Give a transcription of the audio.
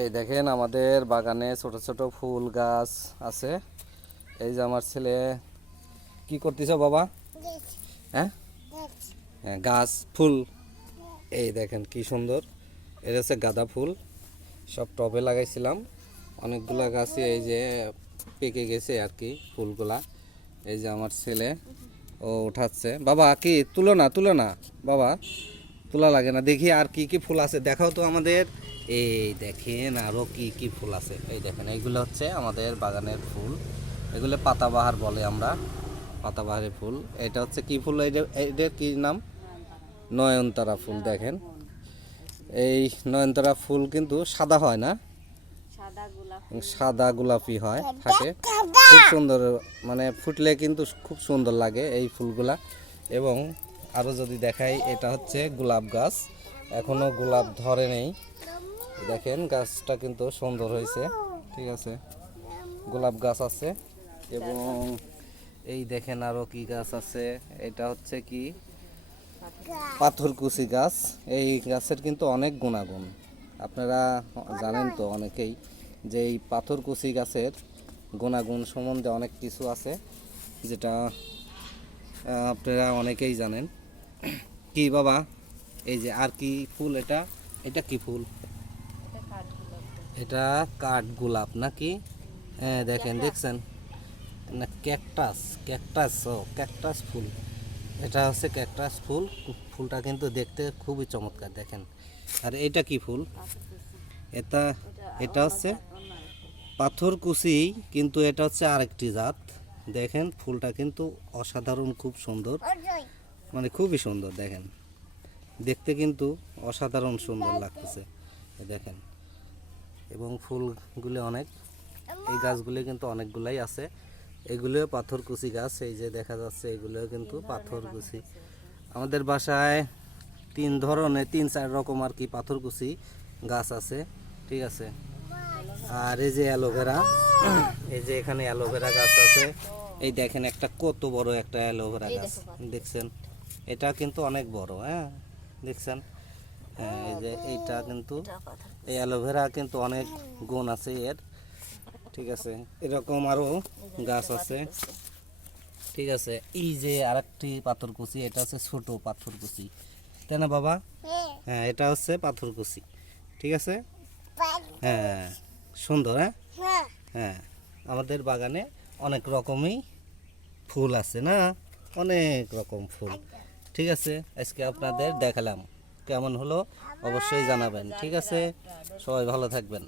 এই দেখেন আমাদের বাগানে ছোট ছোট ফুল গাছ আছে। এই যে আমার ছেলে কি করতেছ বাবা? হ্যাঁ? হ্যাঁ গাছ, ফুল। এই দেখেন কি সুন্দর। এটা হচ্ছে গাঁদা ফুল। সব টবে লাগাইছিলাম। অনেকগুলা গাছে এই যে পেকে গেছে আর কি ফুলগুলা। এই যে আমার ছেলে, ও উঠাচ্ছে। বাবা, কি তুলো না তুলো না। বাবা তোলা লাগে না। দেখি আর কি কি ফুল আছে। দেখাও তো আমাদের। এই দেখেন আরও কি কি ফুল আছে। এই দেখেন এইগুলো হচ্ছে আমাদের বাগানের ফুল। এগুলো পাতাবাহার বলে আমরা পাতাবাহারের ফুল। এটা হচ্ছে কি ফুল? এটার কি নাম? নয়নতারা ফুল দেখেন। এই নয়নতারা ফুল কিন্তু সাদা হয় না? সাদা সাদা গোলাপি হয় থাকে। খুব সুন্দর মানে ফুটলে কিন্তু খুব সুন্দর লাগে এই ফুলগুলা। এবং আরও যদি দেখাই, এটা হচ্ছে গোলাপ গাছ। এখনও গোলাপ ধরে নেই। দেখেন, গাছটা কিন্তু সুন্দর হয়েছে। ঠিক আছে। গোলাপ গাছ আছে। এবং এই দেখেন আরও কি গাছ আছে। এটা হচ্ছে কি? পাথরকুচি গাছ। এই গাছের কিন্তু অনেক গুণাগুণ। আপনারা জানেন তো অনেকেই যে এই পাথরকুচি গাছের গুণাগুণ সম্বন্ধে অনেক কিছু আছে, যেটা আপনারা অনেকেই জানেন। কি বাবা? এই যে আর কি ফুল এটা? এটা কি ফুল? এটা কাঠ গোলাপ নাকি? হ্যাঁ দেখেন দেখছেন? না ক্যাকটাস ক্যাকটাস ও ক্যাকটাস ফুল। এটা হচ্ছে ক্যাকটাস ফুল। ফুলটা কিন্তু দেখতে খুবই চমৎকার দেখেন। আর এটা কি ফুল? এটা এটা হচ্ছে পাথরকুচি কিন্তু এটা হচ্ছে আরেকটি জাত। দেখেন ফুলটা কিন্তু অসাধারণ খুব সুন্দর। মানে খুবই সুন্দর, দেখেন। দেখতে কিন্তু অসাধারণ সুন্দর লাগতেছে দেখেন। এবং ফুলগুলো অনেক, এই গাছগুলি কিন্তু অনেকগুলাই আছে। এগুলোও পাথরকুচি গাছ, এই যে দেখা যাচ্ছে এগুলোও কিন্তু পাথরকুচি। আমাদের বাসায় তিন ধরনের, তিন চার রকম আর কি পাথরকুচি গাছ আছে, ঠিক আছে? আর এই যে অ্যালোভেরা, এই যে এখানে অ্যালোভেরা গাছ আছে। এই দেখেন একটা কত বড় একটা অ্যালোভেরা গাছ, দেখছেন? এটা কিন্তু অনেক বড় হ্যাঁ? দেখছেন? হ্যাঁ এই যে এইটা কিন্তু এই অ্যালোভেরা কিন্তু অনেক গুণ আছে এর। ঠিক আছে? এরকম আরও গাছ আছে। ঠিক আছে? এই যে আরেকটি পাথরকুচি এটা হচ্ছে ছোট পাথরকুচি। তাই না বাবা? হ্যাঁ এটা হচ্ছে পাথরকুচি। ঠিক আছে? হ্যাঁ সুন্দর হ্যাঁ? হ্যাঁ। আমাদের বাগানে অনেক রকমই ফুল আছে না? অনেক রকম ফুল। ঠিক আছে? আজকে আপনাদের দেখালাম। কেমন হলো? অবশ্যই জানাবেন ঠিক আছে? সবাই ভালো থাকবেন।